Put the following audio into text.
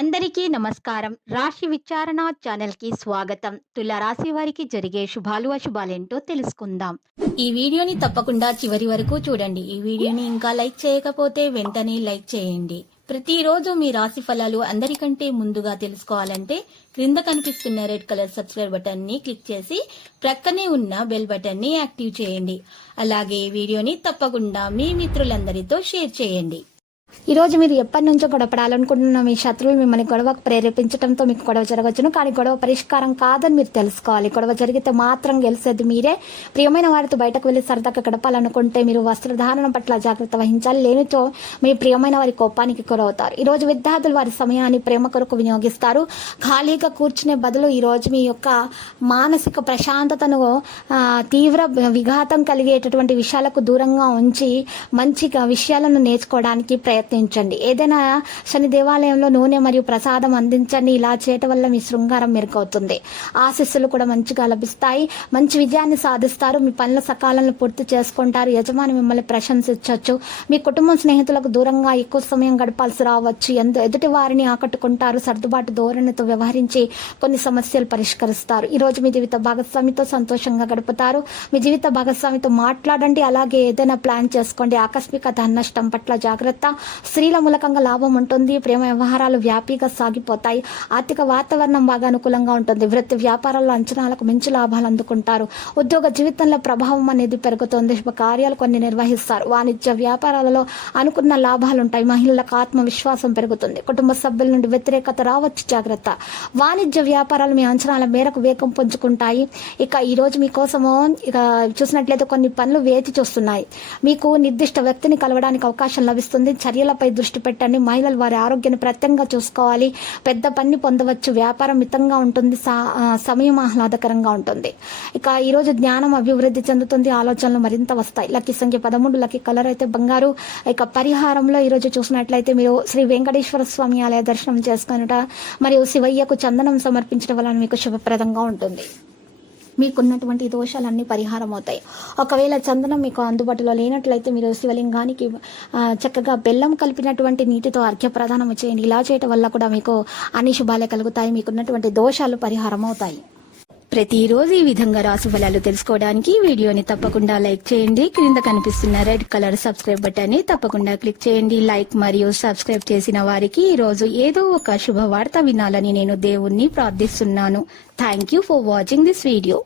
అందరికీ నమస్కారం. రాశి విచారణ ఛానల్‌కి స్వాగతం. తుల రాశి వారికి జరిగే శుభాలు, అశుభాలేంటో తెలుసుకుందాం. ఈ వీడియోని తప్పకుండా చివరి వరకు చూడండి. ఈ వీడియోని ఇంకా లైక్ చేయకపోతే వెంటనే లైక్ చేయండి. ప్రతిరోజు మీ రాశి ఫలాలు అందరికంటే ముందుగా తెలుసుకోవాలంటే క్రింద కనిపిస్తున్న రెడ్ కలర్ సబ్స్క్రైబ్ బటన్ ని క్లిక్ చేసి ప్రక్కనే ఉన్న బెల్ బటన్ ని యాక్టివ్ చేయండి. అలాగే వీడియోని తప్పకుండా మీ మిత్రులందరితో షేర్ చేయండి. ఈ రోజు మీరు ఎప్పటి నుంచో గొడవపడాలనుకుంటున్న మీ శత్రువులు మిమ్మల్ని గొడవకు ప్రేరేపించడంతో మీకు గొడవ జరగచ్చును. కానీ గొడవ పరిష్కారం కాదని మీరు తెలుసుకోవాలి. గొడవ జరిగితే మాత్రం గెలిచేది మీరే. ప్రియమైన వారితో బయటకు వెళ్లి సరదాగా గడపాలనుకుంటే మీరు వస్త్రధారణ పట్ల జాగ్రత్త వహించాలి. లేనితో మీ ప్రియమైన వారి కోపానికి గురవుతారు. ఈ రోజు విద్యార్థులు వారి సమయాన్ని ప్రేమ కొరకు వినియోగిస్తారు. ఖాళీగా కూర్చునే బదులు ఈ రోజు మీ యొక్క మానసిక ప్రశాంతతను తీవ్ర విఘాతం కలిగేటటువంటి విషయాలకు దూరంగా ఉంచి మంచిగా విషయాలను నేర్చుకోవడానికి ప్రయత్నించండి. ఏదైనా శని దేవాలయంలో నూనె మరియు ప్రసాదం అందించండి. ఇలా చేయటం వల్ల మీ శృంగారం మెరుగవుతుంది. ఆశీస్సులు కూడా మంచిగా లభిస్తాయి. మంచి విజయాన్ని సాధిస్తారు. మీ పనుల సకాలంలో పూర్తి చేసుకుంటారు. యజమాని మిమ్మల్ని ప్రశంసించవచ్చు. మీ కుటుంబం స్నేహితులకు దూరంగా ఎక్కువ సమయం గడపాల్సి రావచ్చు. ఎదుటి వారిని ఆకట్టుకుంటారు. సర్దుబాటు ధోరణితో వ్యవహరించి కొన్ని సమస్యలు పరిష్కరిస్తారు. ఈ రోజు మీ జీవిత భాగస్వామితో సంతోషంగా గడుపుతారు. మీ జీవిత భాగస్వామితో మాట్లాడండి. అలాగే ఏదైనా ప్లాన్ చేసుకోండి. ఆకస్మిక ధన నష్టం పట్ల జాగ్రత్త. స్త్రీల మూలకంగా లాభం ఉంటుంది. ప్రేమ వ్యవహారాలు వ్యాపిగా సాగిపోతాయి. ఆర్థిక వాతావరణం బాగా అనుకూలంగా ఉంటుంది. వృత్తి వ్యాపారాల్లో అంచనాలకు మించి లాభాలు అందుకుంటారు. ఉద్యోగ జీవితంలో ప్రభావం అనేది పెరుగుతుంది. శుభ కార్యాలు కొన్ని నిర్వహిస్తారు. వాణిజ్య వ్యాపారాలలో అనుకున్న లాభాలు ఉంటాయి. మహిళలకు ఆత్మవిశ్వాసం పెరుగుతుంది. కుటుంబ సభ్యుల నుండి వ్యతిరేకత రావచ్చు, జాగ్రత్త. వాణిజ్య వ్యాపారాలు మీ అంచనాల మేరకు వేగం పుంజుకుంటాయి. ఇక ఈ రోజు మీకోసము చూసినట్లయితే కొన్ని పనులు వేచి చూస్తున్నాయి. మీకు నిర్దిష్ట వ్యక్తిని కలవడానికి అవకాశం లభిస్తుంది. చర్యలపై దృష్టి పెట్టండి. మహిళలు వారి ఆరోగ్యాన్ని ప్రత్యేకంగా చూసుకోవాలి. పెద్ద పని పొందవచ్చు. వ్యాపారం మితంగా ఉంటుంది. సమయం ఆహ్లాదకరంగా ఉంటుంది. ఇక ఈ రోజు జ్ఞానం అభివృద్ధి చెందుతుంది. ఆలోచనలు మరింత వస్తాయి. లక్కీ సంఖ్య 13. లక్కీ కలర్ అయితే బంగారు. ఇక పరిహారంలో ఈ రోజు చూసినట్లయితే మీరు శ్రీ వెంకటేశ్వర స్వామి ఆలయ దర్శనం చేసుకునుట మరియు శివయ్యకు చందనం సమర్పించడం వలన మీకు శుభప్రదంగా ఉంటుంది. మీకున్నటువంటి దోషాలన్నీ పరిహారం అవుతాయి. ఒకవేళ చందనం మీకు అందుబాటులో లేనట్లయితే మీరు శివలింగానికి చక్కగా బెల్లం కలిపినటువంటి నీటితో అర్ఘ్య ప్రదానం చేయండి. ఇలా చేయటం వల్ల కూడా మీకు అన్ని శుభాలే కలుగుతాయి. మీకున్నటువంటి దోషాలు పరిహారం అవుతాయి. ప్రతిరోజు ఈ విధంగా రాశి ఫలాలు తెలుసుకోవడానికి వీడియోని తప్పకుండా లైక్ చేయండి. క్రింద కనిపిస్తున్న రెడ్ కలర్ సబ్స్క్రైబ్ బటన్ ని తప్పకుండా క్లిక్ చేయండి. లైక్ మరియు సబ్స్క్రైబ్ చేసిన వారికి ఈ రోజు ఏదో ఒక శుభవార్త వినాలని నేను దేవుణ్ణి ప్రార్థిస్తున్నాను. Thank you for watching this video.